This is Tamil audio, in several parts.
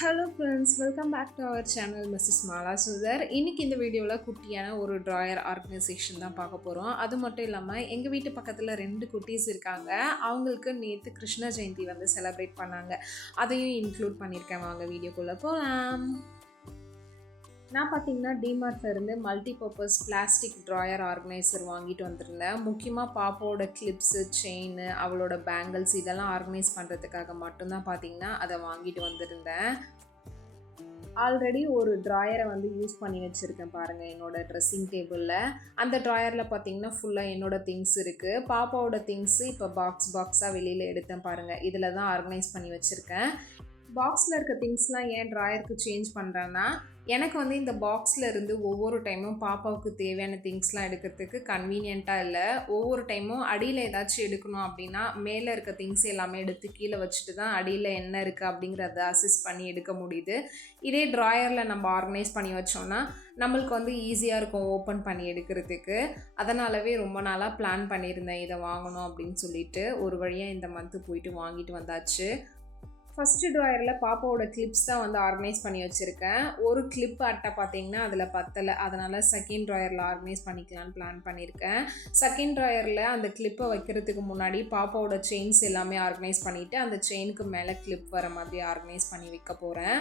Hello friends, welcome back to our channel Mrs Mala Sudhar. இன்றைக்கி இந்த வீடியோவில் குட்டியான ஒரு ட்ராயர் ஆர்கனைசேஷன் தான் பார்க்க போகிறோம். அது மட்டும் இல்லாமல் எங்கள் வீட்டு பக்கத்தில் 2 குட்டீஸ் இருக்காங்க. அவங்களுக்கு நேற்று கிருஷ்ண ஜெயந்தி வந்து செலிப்ரேட் பண்ணாங்க. அதையும் இன்க்ளூட் பண்ணியிருக்கேன். வாங்க வீடியோக்குள்ளே போகலாம். நான் பார்த்தீங்கன்னா டிமார்ட்ல இருந்து multi purpose plastic drawer organiser வாங்கிட்டு வந்திருந்தேன். முக்கியமாக பாப்பாவோட கிளிப்ஸு, செயின், அவளோட பேங்கிள்ஸ் இதெல்லாம் ஆர்கனைஸ் பண்ணுறதுக்காக மட்டும்தான் பார்த்தீங்கன்னா அதை வாங்கிட்டு வந்திருந்தேன். ஆல்ரெடி ஒரு ட்ராயரை வந்து யூஸ் பண்ணி வச்சுருக்கேன் பாருங்கள், என்னோடய ட்ரெஸ்ஸிங் டேபிளில். அந்த ட்ராயரில் பார்த்தீங்கன்னா ஃபுல்லாக என்னோடய திங்ஸ் இருக்குது. பாப்பாவோட திங்ஸு இப்போ பாக்ஸாக வெளியில் எடுத்தேன் பாருங்கள். இதில் தான் ஆர்கனைஸ் பண்ணி வச்சுருக்கேன். பாக்ஸில் இருக்க திங்ஸ்லாம் ஏன் ட்ராயருக்கு சேஞ்ச் பண்ணுறேன்னா, எனக்கு வந்து இந்த பாக்ஸில் இருந்து ஒவ்வொரு டைமும் பாப்பாவுக்கு தேவையான திங்ஸ்லாம் எடுக்கிறதுக்கு கன்வீனியண்ட்டாக இல்லை. ஒவ்வொரு டைமும் அடியில் ஏதாச்சும் எடுக்கணும் அப்படின்னா மேலே இருக்க திங்ஸ் எல்லாமே எடுத்து கீழே வச்சுட்டு தான் அடியில் என்ன இருக்குது அப்படிங்கிறத அசிஸ்ட் பண்ணி எடுக்க முடியுது. இதே ட்ராயரில் நம்ம ஆர்கனைஸ் பண்ணி வச்சோன்னா நம்மளுக்கு வந்து ஈஸியாக இருக்கும் ஓப்பன் பண்ணி எடுக்கிறதுக்கு. அதனாலவே ரொம்ப நாளாக பிளான் பண்ணியிருந்தேன் இதை வாங்கணும் அப்படின்னு சொல்லிட்டு. ஒரு வழியாக இந்த மந்த்து போயிட்டு வாங்கிட்டு வந்தாச்சு. ஃபஸ்ட்டு ட்ராயரில் பாப்பாவோட கிளிப்ஸ் தான் வந்து ஆர்கனைஸ் பண்ணி வச்சுருக்கேன். ஒரு கிளிப் அட்டை பார்த்தீங்கன்னா அதில் பத்தலை. அதனால் செகண்ட் ட்ராயரில் ஆர்கனைஸ் பண்ணிக்கலான்னு பிளான் பண்ணியிருக்கேன். செகண்ட் ட்ராயரில் அந்த கிளிப்பை வைக்கிறதுக்கு முன்னாடி பாப்பாவோட செயின்ஸ் எல்லாமே ஆர்கனைஸ் பண்ணிவிட்டு அந்த செயினுக்கு மேலே கிளிப் வர மாதிரி ஆர்கனைஸ் பண்ணி வைக்க போகிறேன்.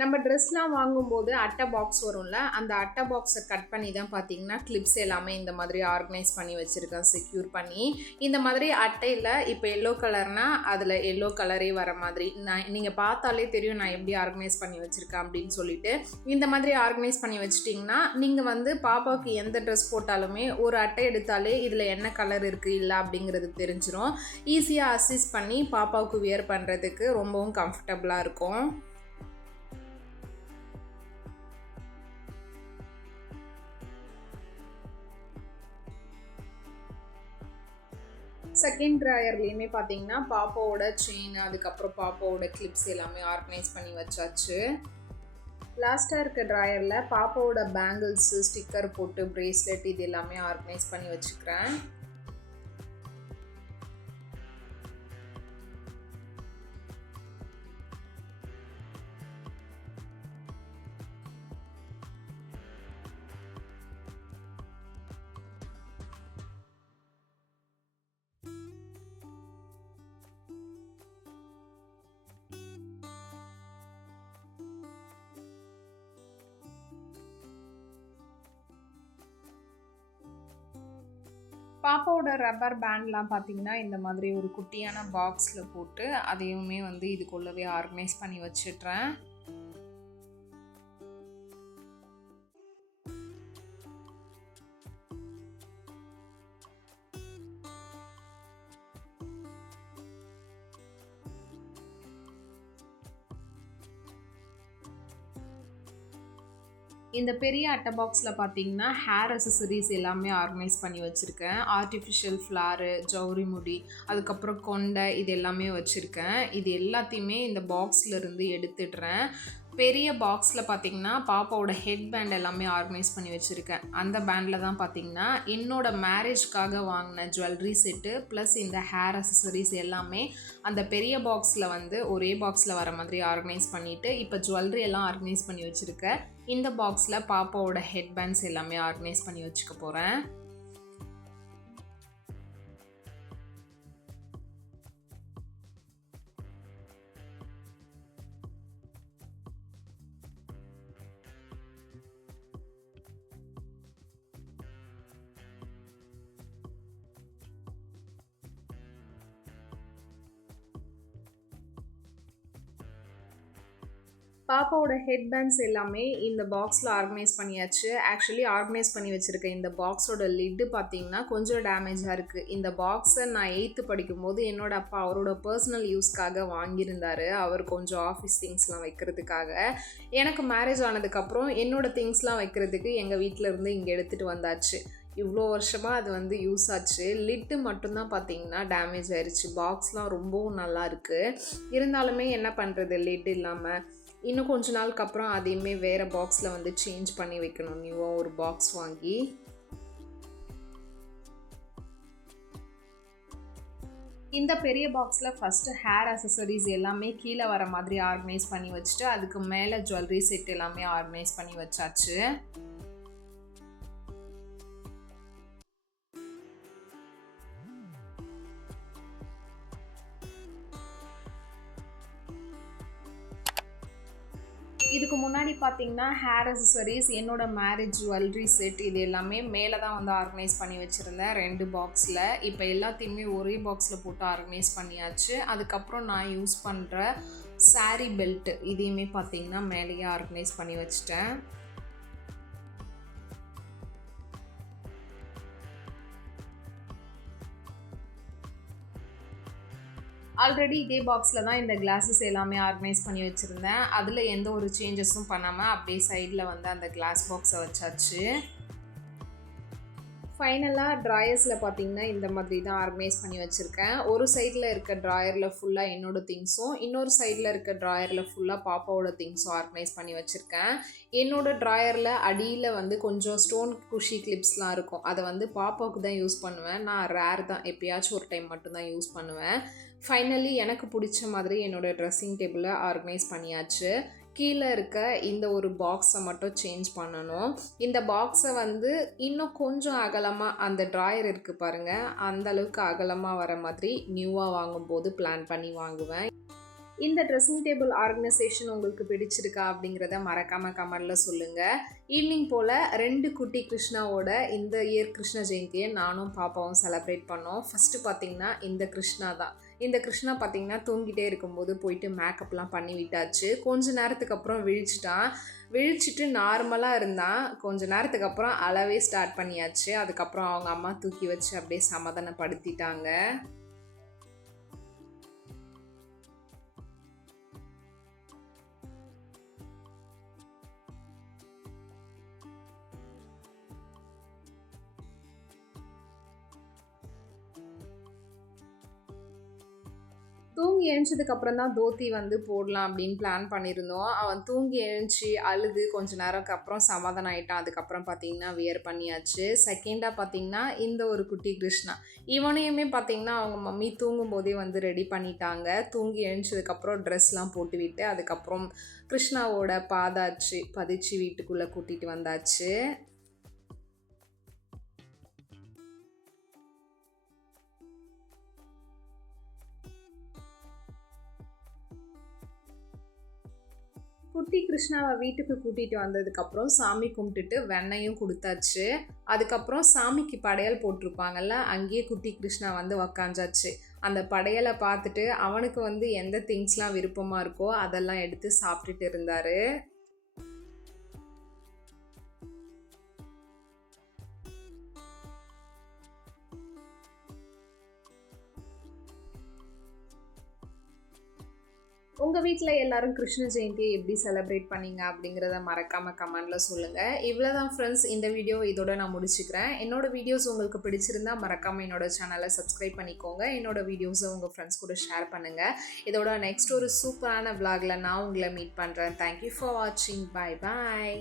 நம்ம ட்ரெஸ்லாம் வாங்கும்போது அட்டை பாக்ஸ் வரும்ல, அந்த அட்டை பாக்ஸை கட் பண்ணி தான் பார்த்தீங்கன்னா கிளிப்ஸ் எல்லாமே இந்த மாதிரி ஆர்கனைஸ் பண்ணி வச்சுருக்கேன், செக்யூர் பண்ணி. இந்த மாதிரி அட்டையில் இப்போ எல்லோ கலர்னால் அதில் எல்லோ கலரே வர மாதிரி நீங்கள் பார்த்தாலே தெரியும் நான் எப்படி ஆர்கனைஸ் பண்ணி வச்சுருக்கேன் அப்படின்னு சொல்லிட்டு. இந்த மாதிரி ஆர்கனைஸ் பண்ணி வச்சிட்டிங்கன்னா நீங்கள் வந்து பாப்பாவுக்கு எந்த ட்ரெஸ் போட்டாலுமே ஒரு அட்டை எடுத்தாலே இதில் என்ன கலர் இருக்குது இல்லை அப்படிங்கிறது தெரிஞ்சிடும். ஈஸியாக அசிஸ்ட் பண்ணி பாப்பாவுக்கு வியர் பண்ணுறதுக்கு ரொம்பவும் கம்ஃபர்டபுளாக இருக்கும். செகண்ட் ட்ராயர்லேயுமே பார்த்தீங்கன்னா பாப்பாவோட செயின், அதுக்கப்புறம் பாப்பாவோட கிளிப்ஸ் எல்லாமே ஆர்கனைஸ் பண்ணி வச்சாச்சு. லாஸ்ட்டாக இருக்க ட்ராயரில் பாப்பாவோட பேங்கிள்ஸு, ஸ்டிக்கர் போட்டு ப்ரேஸ்லெட் இது எல்லாமே ஆர்கனைஸ் பண்ணி வச்சுக்கிறேன். பாப்பாவோட ரப்பர் பேண்ட்லாம் பார்த்தீங்கன்னா இந்த மாதிரி ஒரு குட்டியான பாக்ஸில் போட்டு அதையுமே வந்து இதுக்குள்ளவே ஆர்கனைஸ் பண்ணி வச்சிடுறேன். இந்த பெரிய அட்டை பாக்ஸில் பார்த்தீங்கன்னா ஹேர் அசசரிஸ் எல்லாமே ஆர்கனைஸ் பண்ணி வச்சுருக்கேன். ஆர்டிஃபிஷியல் ஃப்ளாரு, ஜவுரி முடி, அதுக்கப்புறம் கொண்டை இது எல்லாமே வச்சுருக்கேன். இது எல்லாத்தையுமே இந்த பாக்ஸில் இருந்து எடுத்துடுறேன். பெரிய பாக்ஸில் பார்த்தீங்கன்னா பாப்பாவோட ஹெட் பேண்ட் எல்லாமே ஆர்கனைஸ் பண்ணி வச்சுருக்கேன். அந்த பேண்டில் தான் பார்த்தீங்கன்னா என்னோடய மேரேஜ்க்காக வாங்கின ஜுவல்லரி செட்டு ப்ளஸ் இந்த ஹேர் அசசரிஸ் எல்லாமே அந்த பெரிய பாக்ஸில் வந்து ஒரே பாக்ஸில் வர மாதிரி ஆர்கனைஸ் பண்ணிவிட்டு இப்போ ஜுவல்லரி எல்லாம் ஆர்கனைஸ் பண்ணி வச்சுருக்கேன். இந்த பாக்ஸில் பாப்பாவோட ஹெட் பேண்ட்ஸ் எல்லாமே ஆர்கனைஸ் பண்ணி வச்சுக்க போகிறேன். பாப்பாவோட ஹெட் பேண்ட்ஸ் எல்லாமே இந்த பாக்ஸில் ஆர்கனைஸ் பண்ணியாச்சு. ஆக்சுவலி ஆர்கனைஸ் பண்ணி வச்சுருக்க இந்த பாக்ஸோட லிட்டு பார்த்தீங்கன்னா கொஞ்சம் டேமேஜாக இருக்குது. இந்த பாக்ஸை நான் 8th படிக்கும்போது என்னோட அப்பா அவரோட பர்சனல் யூஸ்க்காக வாங்கியிருந்தார். அவர் கொஞ்சம் ஆஃபீஸ் திங்ஸ்லாம் வைக்கிறதுக்காக. எனக்கு மேரேஜ் ஆனதுக்கப்புறம் என்னோடய திங்ஸ்லாம் வைக்கிறதுக்கு எங்கள் வீட்டில் இருந்து இங்கே எடுத்துகிட்டு வந்தாச்சு. இவ்வளோ வருஷமாக அது வந்து யூஸ் ஆச்சு. லிட்டு மட்டும்தான் பார்த்தீங்கன்னா டேமேஜ் ஆயிடுச்சு. பாக்ஸ்லாம் ரொம்பவும் நல்லா இருக்குது. இருந்தாலுமே என்ன பண்ணுறது, லிட் இல்லாமல் இன்னும் கொஞ்ச நாளுக்கு அப்புறம் அதையுமே வேறு பாக்ஸில் வந்து சேஞ்ச் பண்ணி வைக்கணும், நியூவாக ஒரு பாக்ஸ் வாங்கி. இந்த பெரிய பாக்ஸில் ஃபஸ்ட்டு ஹேர் அசசரிஸ் எல்லாமே கீழே வர மாதிரி ஆர்கனைஸ் பண்ணி வச்சுட்டு அதுக்கு மேலே ஜுவல்லரி செட் எல்லாமே ஆர்கனைஸ் பண்ணி வச்சாச்சு. இதுக்கு முன்னாடி பார்த்தீங்கன்னா ஹேர் அசசரிஸ், என்னோட மேரேஜ் ஜுவல்லரி செட் இது எல்லாமே மேலே தான் வந்து ஆர்கனைஸ் பண்ணி வச்சுருந்தேன் 2 பாக்ஸில். இப்போ எல்லாத்தையுமே ஒரே பாக்ஸில் போட்டு ஆர்கனைஸ் பண்ணியாச்சு. அதுக்கப்புறம் நான் யூஸ் பண்ணுற சாரீ பெல்ட் இதையுமே பார்த்தீங்கன்னா மேலேயே ஆர்கனைஸ் பண்ணி வச்சுட்டேன். ஆல்ரெடி இதே பாக்ஸில் தான் இந்த கிளாஸஸ் எல்லாமே ஆர்கனைஸ் பண்ணி வச்சுருந்தேன். அதில் எந்த ஒரு சேஞ்சஸும் பண்ணாமல் அப்படியே சைடில் வந்து அந்த கிளாஸ் பாக்ஸை வச்சாச்சு. ஃபைனலாக ட்ராயர்ஸில் பார்த்தீங்கன்னா இந்த மாதிரி தான் ஆர்கனைஸ் பண்ணி வச்சுருக்கேன். ஒரு சைடில் இருக்க ட்ராயரில் ஃபுல்லாக என்னோடய திங்ஸும், இன்னொரு சைடில் இருக்க ட்ராயரில் ஃபுல்லாக பாப்பாவோட திங்ஸும் ஆர்கனைஸ் பண்ணி வச்சுருக்கேன். என்னோடய ட்ராயரில் அடியில் வந்து கொஞ்சம் ஸ்டோன் குஷி கிளிப்ஸ்லாம் இருக்கும். அதை வந்து பாப்பாவுக்கு தான் யூஸ் பண்ணுவேன். நான் ரேர் தான், எப்பயாச்சும் ஒரு டைம் மட்டும்தான் யூஸ் பண்ணுவேன். ஃபைனலி எனக்கு பிடிச்ச மாதிரி என்னோடய ட்ரெஸ்ஸிங் டேபிளை ஆர்கனைஸ் பண்ணியாச்சு. கீழே இருக்க இந்த ஒரு பாக்ஸை மட்டும் சேஞ்ச் பண்ணணும். இந்த பாக்ஸை வந்து இன்னும் கொஞ்சம் அகலமாக, அந்த ட்ராயர் இருக்குது பாருங்கள், அந்தளவுக்கு அகலமாக வர மாதிரி நியூவாக வாங்கும்போது பிளான் பண்ணி வாங்குவேன். இந்த ட்ரெஸ்ஸிங் டேபிள் ஆர்கனைசேஷன் உங்களுக்கு பிடிச்சிருக்கா அப்படிங்கிறத மறக்காமல் கமெண்டில் சொல்லுங்கள். ஈவினிங் போல் 2 குட்டி கிருஷ்ணாவோட இந்த இயர் கிருஷ்ண ஜெயந்தியை நானும் பாப்பாவும் செலிப்ரேட் பண்ணோம். ஃபஸ்ட்டு பார்த்திங்கன்னா இந்த கிருஷ்ணா தான். இந்த கிருஷ்ணா பார்த்திங்கன்னா தூங்கிட்டே இருக்கும்போது போயிட்டு மேக்கப்லாம் பண்ணி விட்டாச்சு. கொஞ்ச நேரத்துக்கு அப்புறம் விழிச்சிட்டு நார்மலாக இருந்தான். கொஞ்ச நேரத்துக்கு அப்புறம் அளவே ஸ்டார்ட் பண்ணியாச்சு. அதுக்கப்புறம் அவங்க அம்மா தூக்கி வச்சு அப்படியே சமாதானப்படுத்திட்டாங்க. தூங்கி எழுந்ததுக்கப்புறம் தான் தோத்தி வந்து போடலாம் அப்படின்னு பிளான் பண்ணியிருந்தோம். அவன் தூங்கி எழுந்துச்சி அழுது கொஞ்ச நேரம்க்கு அப்புறம் சமாதானம் ஆகிட்டான். அதுக்கப்புறம் பார்த்திங்கன்னா வியர் பண்ணியாச்சு. செகண்டாக பார்த்திங்கன்னா இந்த ஒரு குட்டி கிருஷ்ணா, இவனையுமே பார்த்திங்கன்னா அவங்க மம்மி தூங்கும்போதே வந்து ரெடி பண்ணிட்டாங்க. தூங்கி எழுந்ததுக்கப்புறம் ட்ரெஸ்லாம் போட்டு விட்டு அதுக்கப்புறம் கிருஷ்ணாவோட பாதாச்சு பதிச்சு வீட்டுக்குள்ளே கூட்டிகிட்டு வந்தாச்சு. குட்டி கிருஷ்ணாவை வீட்டுக்கு கூட்டிகிட்டு வந்ததுக்கப்புறம் சாமி கும்பிட்டுட்டு வெண்ணையும் கொடுத்தாச்சு. அதுக்கப்புறம் சாமிக்கு படையல் போட்டிருப்பாங்கல்ல, அங்கேயே குட்டி கிருஷ்ணா வந்து உக்காந்தாச்சு. அந்த படையலை பார்த்துட்டு அவனுக்கு வந்து எந்த திங்ஸ்லாம் விருப்பமாக இருக்கோ அதெல்லாம் எடுத்து சாப்பிட்டுட்டு இருந்தார். உங்கள் வீட்டில் எல்லோரும் கிருஷ்ண ஜெயந்தியை எப்படி செலிப்ரேட் பண்ணீங்க அப்படிங்கிறத மறக்காமல் கமெண்டில் சொல்லுங்கள். இவ்வளோ தான் ஃப்ரெண்ட்ஸ், இந்த வீடியோ இதோட நான் முடிச்சுக்கிறேன். என்னோடய வீடியோஸ் உங்களுக்கு பிடிச்சிருந்தா மறக்காமல் என்னோடய சேனலை சப்ஸ்கிரைப் பண்ணிக்கோங்க. என்னோடய வீடியோஸை உங்கள் ஃப்ரெண்ட்ஸ் கூட ஷேர் பண்ணுங்கள். இதோட நெக்ஸ்ட் ஒரு சூப்பரான விளாகில் நான் உங்களை மீட் பண்ணுறேன். தேங்க்யூ ஃபார் வாட்சிங். பாய் பாய்.